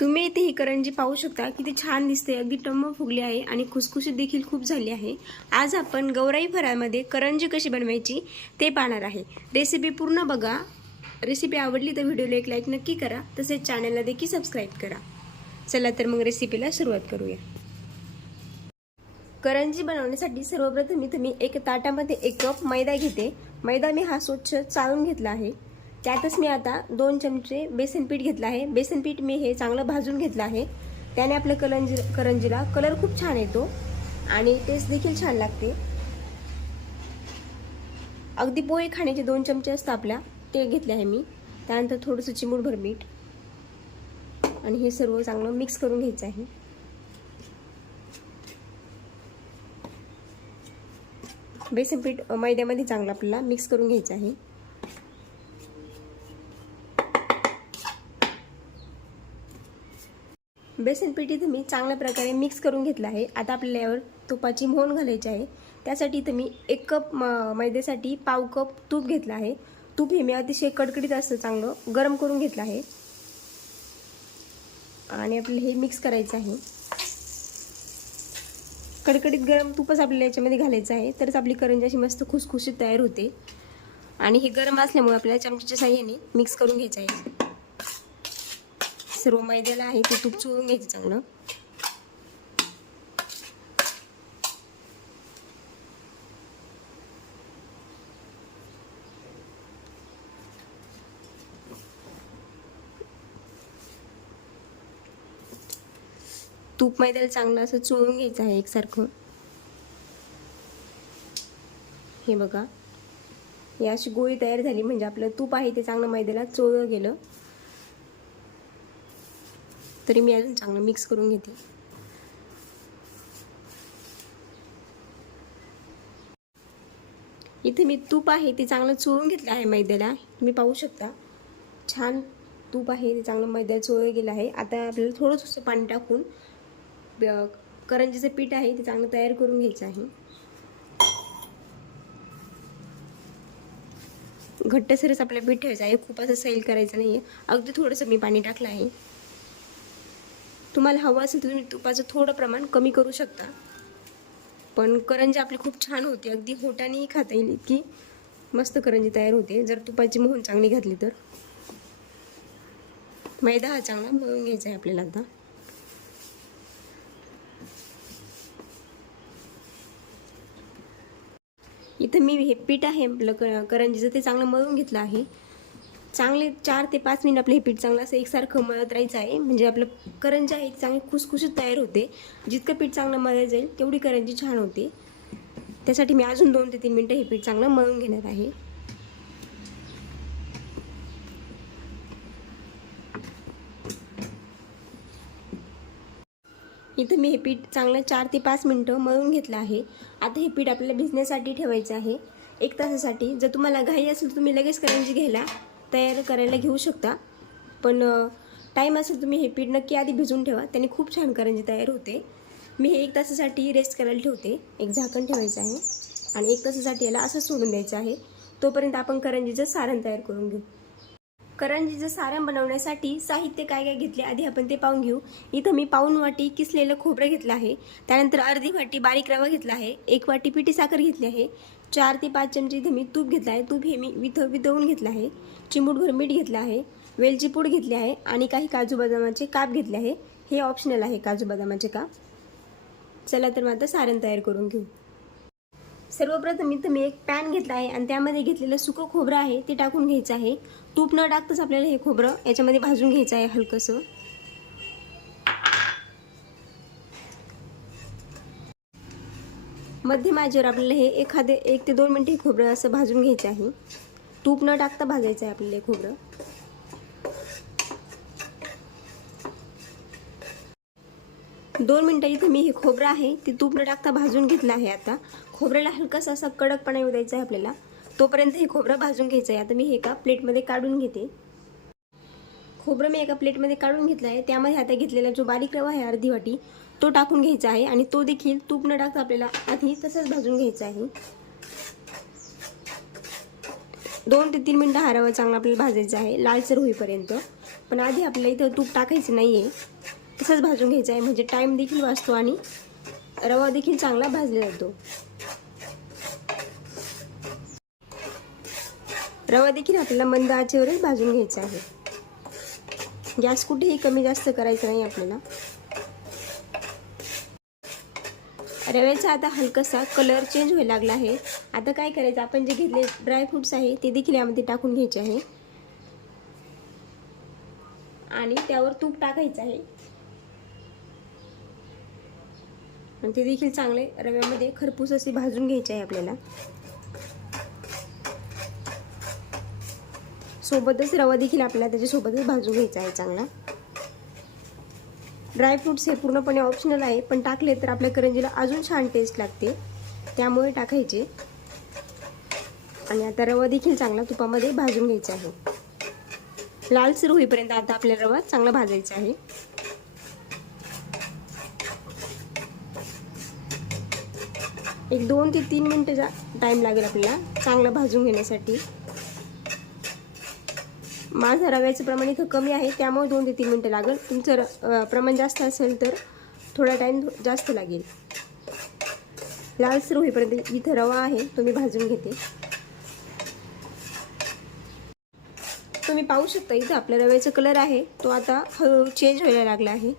तुम्ही इथे ही करंजी पाहू शकता किती छान दिसते. अगदी टम्म फुगली आहे आणि खुसखुशीत देखील खूप झाली आहे. आज आपण गौराई फराळमध्ये करंजी कशी बनवायची ते पाहणार आहे. रेसिपी पूर्ण बघा. रेसिपी आवडली तर व्हिडिओला एक लाईक नक्की करा. तसेच चॅनलला देखील सबस्क्राईब करा. चला तर मग रेसिपीला सुरुवात करूया. करंजी बनवण्यासाठी सर्वप्रथम मी तुम्ही एक ताटामध्ये एक कप मैदा घेते. मैदा मी हा स्वच्छ चाळून घेतला आहे. त्यातच मी आता दोन चमचे बेसन पीठ घेतलं आहे. बेसन पीठ मी हे चांगलं भाजून घेतलं आहे. त्याने आपल्या करंजी करंजीला कलर खूप छान येतो आणि टेस्ट देखील छान लागते. अगदी पोहे खाण्याचे दोन चमचे असतात आपल्या ते घेतले आहे मी. त्यानंतर थोडंसं चिमूटभर मीठ आणि हे सर्व चांगलं मिक्स करून घ्यायचं आहे. बेसन पीठ मैद्यामध्ये चांगलं आपल्याला मिक्स करून घ्यायचं आहे. बेसन पीठ इथं मी चांगल्या प्रकारे मिक्स करून घेतलं आहे. आता आपल्याला यावर तुपाची मोहन घालायची आहे. त्यासाठी इथं मी एक कप म मैद्यासाठी पाव कप तूप घेतलं आहे. तूप हे मी अतिशय कडकडीत असतं चांगलं गरम करून घेतलं आहे. आणि आपल्याला हे मिक्स करायचं आहे. कडकडीत गरम तूपच आपल्याला याच्यामध्ये घालायचं आहे. तरच आपली करंजी अशी मस्त खुसखुशीत तयार होते. आणि हे गरम असल्यामुळे आपल्याला चमच्याच्या साह्याने मिक्स करून घ्यायचं आहे. सर्व मैद्याला आहे ते तूप चोळून घ्यायचं चांगलं. तूप मैद्याला चांगलं असं चोळून घ्यायचं आहे एकसारखं. हे बघा. ही अशी गोळी तयार झाली म्हणजे आपलं तूप आहे ते चांगलं मैद्याला चोळलं गेलं. तरी मी अजून चांगलं मिक्स करून घेते. इथे मी तूप आहे ते चांगलं चोळून घेतलं आहे मैद्याला. तुम्ही पाहू शकता. छान तूप आहे ते चांगलं मैद्याला चोळलं गेलं आहे. आता आपल्याला थोडंसं पाणी टाकून करंजीचं पीठ आहे ते चांगलं तयार करून घ्यायचं आहे. घट्टसरच आपलं पीठ ठेवायचं आहे. खूप असं सैल करायचं नाही आहे अगदी थोडंसं मी पाणी टाकलं आहे. तुम्हाला हवं असेल तर तुम्ही तुपाचं थोडं प्रमाण कमी करू शकता. पण करंजी आपली खूप छान होते. अगदी होटानेही खाता येईल इतकी मस्त करंजी तयार होते. जर तुपाची मोहन चांगली घातली तर. मैदा हा चांगला मळून घ्यायचा आहे आपल्याला आता. इथं मी हे पीठ आहे आपलं क- करंजीचं ते चांगलं मळून घेतलं आहे. चांगले चार ते पाच मिनिट आपलं हे पीठ चांगलं असं एकसारखं मळत राहायचं आहे. म्हणजे आपलं करंजी आहे चांगली खुसखुशीत तयार होते. जितकं पीठ चांगलं मळलं जाईल तेवढी करंजी छान होते. त्यासाठी मी अजून दोन ते तीन मिनटं हे पीठ चांगलं मळून घेणार आहे. इथं मी हे पीठ चांगलं चार ते पाच मिनटं मळून घेतलं आहे. आता हे पीठ आपल्याला भिजण्यासाठी ठेवायचं आहे. एक तासासाठी. जर तुम्हाला घाई असेल तर तुम्ही लगेच करंजी घ्यायला तयार करायला घेऊ शकता. पण टाईम असेल तुम्ही हे पीठ नक्की आधी भिजवून ठेवा. त्याने खूप छान करंजी तयार होते. मी हे एक तासासाठी रेस्ट करायला ठेवते. एक झाकण ठेवायचं आहे. आणि एक तासासाठी याला असं सोडून द्यायचं आहे. तोपर्यंत आपण करंजीचं सारण तयार करून घेऊ. करंजीचं सारण बनवण्यासाठी साहित्य काय काय घेतले आधी आपण ते पाहून घेऊ. इथं मी पाऊन वाटी किसलेलं खोबरं घेतलं आहे. त्यानंतर अर्धी वाटी बारीक रवा घेतला आहे. एक वाटी पिठी साखर घेतली आहे. चार ते पाच चमचे इथे मी तूप घेतला आहे. तूप हे मी विथ वितवून घेतलं आहे. चिमूटभर मीठ घेतलं आहे. वेलची पूड घेतली आहे आणि काही काजू बदामाचे काप घेतले आहे. हे ऑप्शनल आहे काजू बदामाचे काप. चला तर मग आता सारण तयार करून घेऊ. सर्वप्रथम इथं मी एक पॅन घेतला आहे आणि त्यामध्ये घेतलेलं सुकं खोबरं आहे ते टाकून घ्यायचं आहे. तूप न टाकताच आपल्याला हे खोबरं याच्यामध्ये भाजून घ्यायचं आहे हलकंसं. मध्यम आचेवर आपल्याला हे एखादे एक ते दोन मिनटे हे खोबरं असं भाजून घ्यायचं आहे. तूप न टाकता भाजायचं आहे आपल्याला हे खोबरं. दोन मिनटं इथे मी हे खोबरं आहे ते तूप न टाकता भाजून घेतलं आहे आता. खोबऱ्याला हलकासा असा कडकपणा येऊ द्यायचा आहे आपल्याला. तोपर्यंत हे खोबरं भाजून घ्यायचं आहे. आता मी हे एका प्लेटमध्ये काढून घेते. खोबरं मी एका प्लेटमध्ये काढून घेतलं आहे. त्यामध्ये आता घेतलेला जो बारीक रवा आहे अर्धी वाटी तो टाकून घ्यायचा आहे आणि तो देखील तूप न टाकता आपल्याला आधी तसंच भाजून घ्यायचा आहे. दोन ते तीन मिनटं हा रवा चांगला आपल्याला भाजायचा आहे लालसर होईपर्यंत. पण आधी आपल्याला इथं तूप टाकायचं नाही आहे तसंच भाजून घ्यायचं आहे म्हणजे टाईम देखील वाचतो आणि रवा देखील चांगला भाजला जातो. रवा देखील आपल्याला मंद आचेवरच भाजून घ्यायचा आहे. गॅस कुठेही कमी जास्त करायचा नाही आपल्याला. रव्याचा आता हलकासा कलर चेंज व्हायला लागला आहे. आता काय करायचं? आपण जे घेतले ड्रायफ्रूट्स आहे ते देखील यामध्ये टाकून घ्यायचे आहे. आणि त्यावर तूप टाकायचं आहे. आणि ते देखील चांगले रव्यामध्ये खरपूस असे भाजून घ्यायचे आहे आपल्याला. सोबतच रवा देखील आपल्याला त्याच्यासोबतच भाजून घ्यायचा आहे चांगला. ड्रायफ्रुट्स हे पूर्णपणे ऑप्शनल आहे पण टाकले तर आपल्या करंजीला अजून छान टेस्ट लागते. त्यामुळे टाकायचे. आणि आता रवा देखील चांगला तुपामध्ये भाजून घ्यायचा आहे. लालसर होईपर्यंत आता आपल्याला रवा चांगला भाजायचा आहे. एक दोन ते तीन मिनिटचा टाईम लागेल आपल्याला चांगला भाजून घेण्यासाठी. माझं रव्याचं प्रमाण इथं कमी आहे त्यामुळे दोन ते तीन मिनटं लागेल. तुमचं र प्रमाण जास्त असेल तर थोडा टाईम जास्त लागेल. लालसर होईपर्यंत इथं रवा आहे तो मी भाजून घेते. तुम्ही पाहू शकता इथं आपल्या रव्याचा कलर आहे तो आता हळूहळू चेंज व्हायला लागला आहे.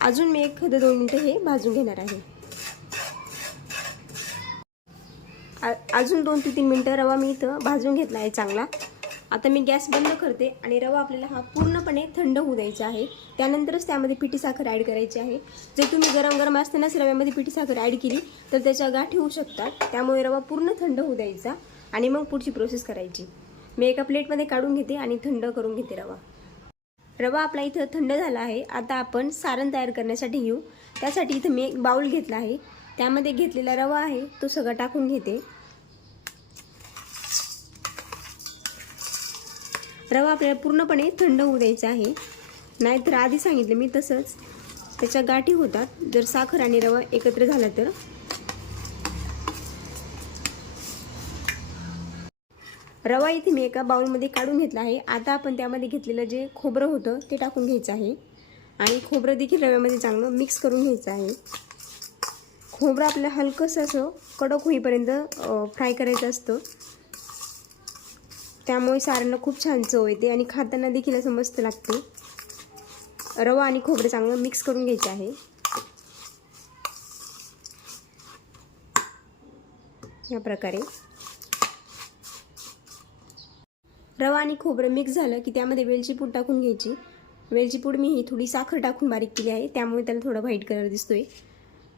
अजून मी एक दोन मिनटं हे भाजून घेणार आहे. अजून दोन ते तीन मिनटं रवा मी इथं भाजून घेतला आहे चांगला. आता मी गॅस बंद करते आणि रवा आपल्याला हा पूर्णपणे थंड होऊ द्यायचा आहे. त्यानंतरच त्यामध्ये पिठी साखर ॲड करायची आहे. जर तुम्ही गरम गरम असतानाच रव्यामध्ये पिठी साखर ॲड केली तर त्याच्या गाठी होऊ शकतात त्यामुळे रवा पूर्ण थंड होऊ द्यायचा आणि मग पुढची प्रोसेस करायची. मी एका प्लेटमध्ये काढून घेते आणि थंड करून घेते रवा. रवा आपला इथं थंड झाला आहे. आता आपण सारण तयार करण्यासाठी घेऊ त्यासाठी इथं मी एक बाउल घेतला आहे. त्यामध्ये घेतलेला रवा आहे तो सगळा टाकून घेते. रवा आपल्याला पूर्णपणे थंड होऊ द्यायचा आहे. नाहीतर आधी सांगितलं मी तसंच. त्याच्या गाठी होतात. जर साखर आणि रवा एकत्र झाला तर. रवा इथे मी एका बाउलमध्ये काढून घेतला आहे. आता आपण त्यामध्ये घेतलेलं जे खोबरं होतं ते टाकून घ्यायचं आहे. आणि खोबरं देखील रव्यामध्ये चांगलं मिक्स करून घ्यायचं आहे. खोबरं आपल्याला हलकंसं असं कडक होईपर्यंत फ्राय करायचं असतं. त्यामुळे सारांना खूप छान चव येते आणि खाताना देखील असं मस्त लागते. रवा आणि खोबरं चांगलं मिक्स करून घ्यायचं आहे. या प्रकारे. रवा आणि खोबरं मिक्स झालं की त्यामध्ये वेलची पूड टाकून घ्यायची. वेलची पूड मी ही थोडी साखर टाकून बारीक केली आहे. त्यामुळे त्याला थोडा व्हाईट कलर दिसतोय.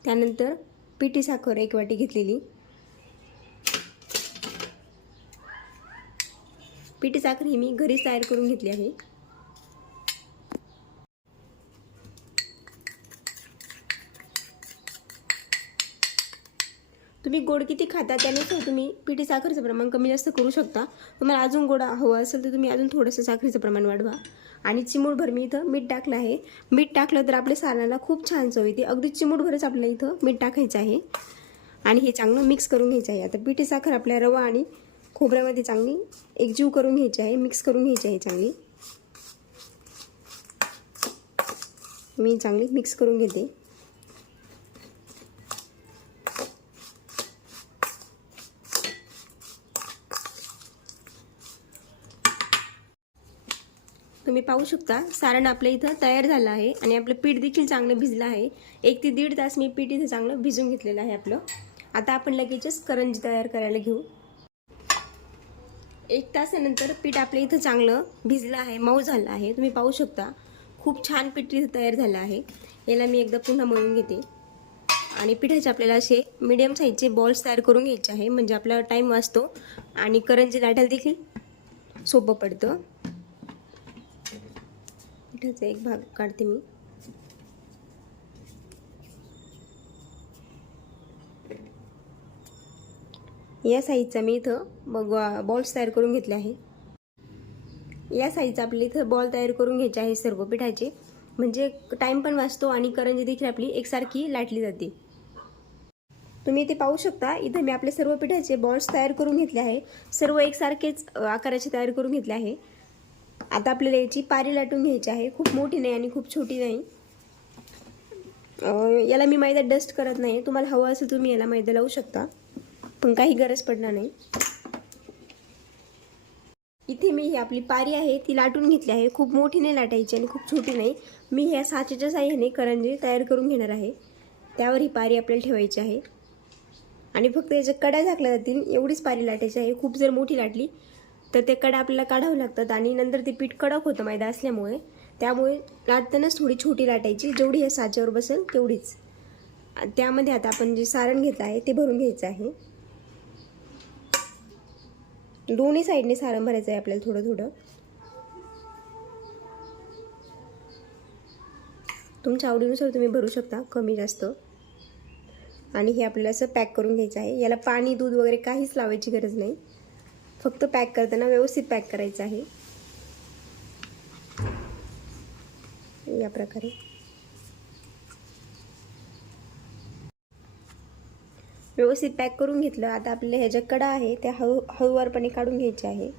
त्यानंतर पिठी साखर एक वाटी घेतलेली. पिठी साखर ही मी घरीच तयार करून घेतली आहे. तुम्ही गोड किती खाता त्यानुसार तुम्ही पिठी साखरेचं प्रमाण कमी जास्त करू शकता. तुम्हाला अजून गोड हवं असेल तर तुम्ही अजून थोडंसं साखरेचं प्रमाण वाढवा. आणि चिमूटभर मी इथं मीठ टाकलं आहे. मीठ टाकलं तर आपल्या सारणाला खूप छान चव येते. अगदी चिमूटभरच आपल्याला इथं मीठ टाकायचं आहे. आणि हे चांगलं मिक्स करून घ्यायचं आहे. आता पिठी साखर आपल्या रवा आणि खोबऱ्यामध्ये चांगली एकजीव करून घ्यायची आहे मिक्स करून घ्यायची आहे चांगली. मी चांगली मिक्स करून घेते. तुम्ही पाहू शकता सारण आपल्या इथं तयार झालं आहे आणि आपलं पीठ देखील चांगलं भिजलं आहे. एक ते दीड तास मी पीठ इथं चांगलं भिजून घेतलेलं आहे आपलं. आता आपण लगेचच करंजी तयार करायला घेऊ. एक तासानंतर पीठ आपल्या इथं चांगलं भिजलं आहे मऊ झालं आहे. तुम्ही पाहू शकता खूप छान पीठ इथं तयार झालं आहे. याला मी एकदा पुन्हा मळून घेते. आणि पिठाचे आपल्याला असे मिडियम साईजचे बॉल्स तयार करून घ्यायचे आहे. म्हणजे आपला टाईम वाचतो. आणि करंजी लाटायला देखील सोपं पडतं. पिठाचा एक भाग काढते मी. या साईजचा मी इथं मग बॉल्स तयार करून घेतले आहे. या साईजचा आपल्या इथं बॉल तयार करून घ्यायचे आहे सर्व पिठाचे. म्हणजे टाईम पण वाचतो आणि करंजी देखील आपली एकसारखी लाटली जाते. तुम्ही इथे पाहू शकता इथं मी आपले सर्व पिठाचे बॉल्स तयार करून घेतले आहे. सर्व एकसारखेच आकाराचे तयार करून घेतले आहे. आता आपल्याला याची पारी लाटून घ्यायची आहे. खूप मोठी नाही आणि खूप छोटी नाही. याला मी मैदा डस्ट करत नाही तुम्हाला हवं असेल तुम्ही याला मैदा लावू शकता. पण काही गरज पडणार नाही. इथे मी ही आपली पारी आहे ती लाटून घेतली आहे. खूप मोठी नाही लाटायची आणि खूप छोटी नाही. मी ह्या साचेच्या साह्याने करंजी तयार करून घेणार आहे. त्यावर ही पारी आपल्याला ठेवायची आहे. आणि फक्त याच्या कडा झाकल्या जातील. एवढीच पारी लाटायची आहे. खूप जर मोठी लाटली तर ते कडा आपल्याला काढावं लागतात आणि नंतर ते पीठ कडक होतं मैदा असल्यामुळे. त्यामुळे लाटतानाच थोडी छोटी लाटायची. जेवढी ह्या साच्यावर बसेल तेवढीच. त्यामध्ये आता आपण जे सारण घेतलं आहे ते भरून घ्यायचं आहे. दोन्ही साईडने सारण भरायचं आहे आपल्याला थोडं थोडं. तुमच्या आवडीनुसार तुम्ही भरू शकता कमी जास्त. आणि हे आपल्याला असं पॅक करून घ्यायचं आहे. याला पाणी दूध वगैरे काहीच लावायची गरज नाही. फक्त पॅक करताना व्यवस्थित पॅक करायचं आहे. या प्रकारे. व्यवस्थित पॅक करून घेतलं. आता आपल्याला ह्या ज्या कडा आहे त्या हळू हळूवारपणे काढून घ्यायचे आहे.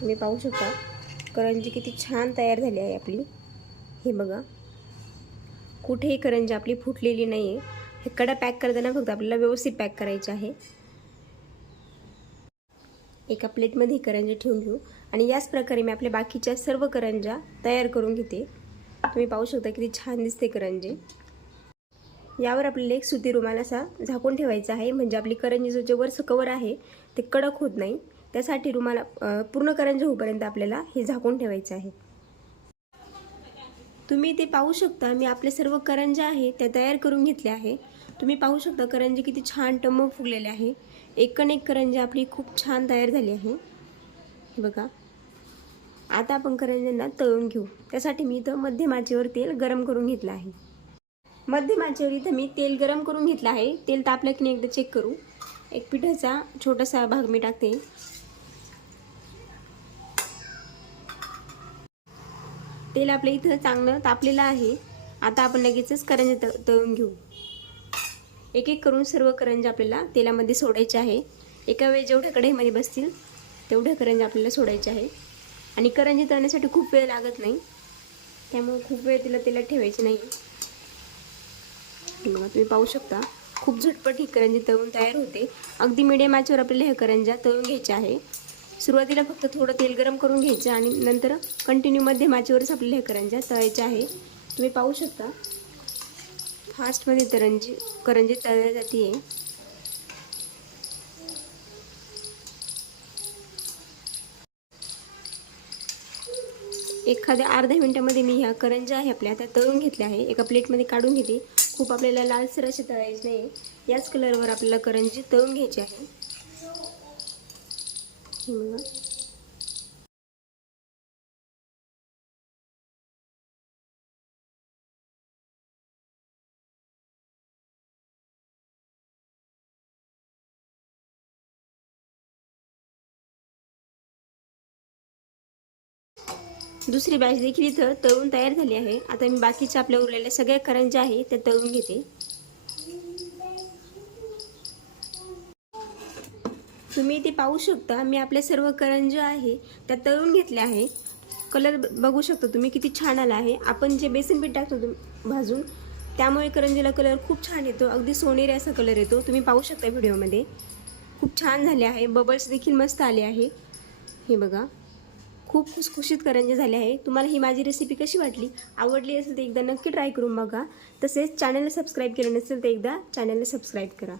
तुम्ही पाहू शकता करंजी किती छान तयार झाली आहे आपली. हे बघा. कुठेही करंजी आपली फुटलेली नाही आहे हे कडा पॅक करताना फक्त आपल्याला व्यवस्थित पॅक करायचे आहे. एका प्लेटमध्ये ही करंजी ठेवून घेऊ. आणि याच प्रकारे मी आपल्या बाकीच्या सर्व करंजा तयार करून घेते. तुम्ही पाहू शकता किती छान दिसते करंजी. यावर आपल्याला एक सुती रुमाल असा झाकून ठेवायचा आहे. म्हणजे आपली करंजीचं जे वरचं कवर आहे ते कडक होत नाही. त्यासाठी रुमाला पूर्ण करंजी होईपर्यंत आपल्याला हे झाकून ठेवायचं आहे. तुम्ही ते पाहू शकता मी आपले सर्व करंजा आहे त्या तयार करून घेतल्या आहे. तुम्ही पाहू शकता करंजी किती छान टम्म फुगलेले आहे. एकण एक करंजी आपली खूप छान तयार झाली आहे. बघा. आता आपण करंज्यांना तळून घेऊ. त्यासाठी मी इथं मध्यम आचेवर तेल गरम करून घेतलं आहे. मध्यम आचेवर इथं मी तेल गरम करून घेतलं आहे. तेल तापलं की नाही एकदा चेक करू. एक पिठाचा छोटासा भाग मी टाकते. तेल आपल्या इथं चांगलं तापलेलं आहे. आता आपण लगेचच करंजे त तळून घेऊ. एक एक करून सर्व करंजे आपल्याला तेलामध्ये सोडायचे आहे. एका वेळी जेवढ्या कढईमध्ये बसतील तेवढ्या करंजी आपल्याला सोडायच्या आहे आणि करंजी तळण्यासाठी खूप वेळ लागत नाही. त्यामुळे खूप वेळ तिला तेलात ठेवायची नाही. बघा तुम्ही पाहू शकता खूप झटपट ही करंजी तळून तयार होते. अगदी मिडियम आचेवर आपल्याला ह्या करंजा तळून घ्यायच्या आहे. सुरुवातीला फक्त थोडं तेल गरम करून घ्यायचं आणि नंतर कंटिन्यू मध्यम आचेवरच आपल्याला ह्या करंजा तळायच्या आहे. तुम्ही पाहू शकता फास्टमध्ये तरंजी करंजी तळल्या जाते आहे एखाद्या अर्ध्या मिनटामध्ये मी ह्या करंजा आहे आपल्या त्या तळून घेतल्या आहे. एका प्लेटमध्ये काढून घेते. खूप आपल्याला लालसर असे तळायचे नाही. याच कलरवर आपल्याला करंजी तळून घ्यायची आहे. दुसरी बॅच देखील इथं तळून तयार झाली आहे. आता मी बाकीच्या आपल्या उरलेल्या सगळ्या करंज्या आहे त्या तळून घेते. तुम्ही इथे पाहू शकता मी आपल्या सर्व करंज्या आहे त्या तळून घेतल्या आहे. कलर बघू शकता तुम्ही किती छान आला आहे. आपण जे बेसन पीठ टाकतो भाजून त्यामुळे करंजीला कलर खूप छान येतो. अगदी सोनेरी असा कलर येतो. तुम्ही पाहू शकता व्हिडिओमध्ये खूप छान झाले आहे. बबल्स देखील मस्त आले आहे. हे बघा. खूप खुसखुशीत करंजे झाले आहे. तुम्हाला ही माझी रेसिपी कशी वाटली? आवडली असेल तर एकदा नक्की ट्राय करून बघा. तसेच चॅनलला सबस्क्राईब केलं नसेल तर एकदा चॅनलला सबस्क्राईब करा.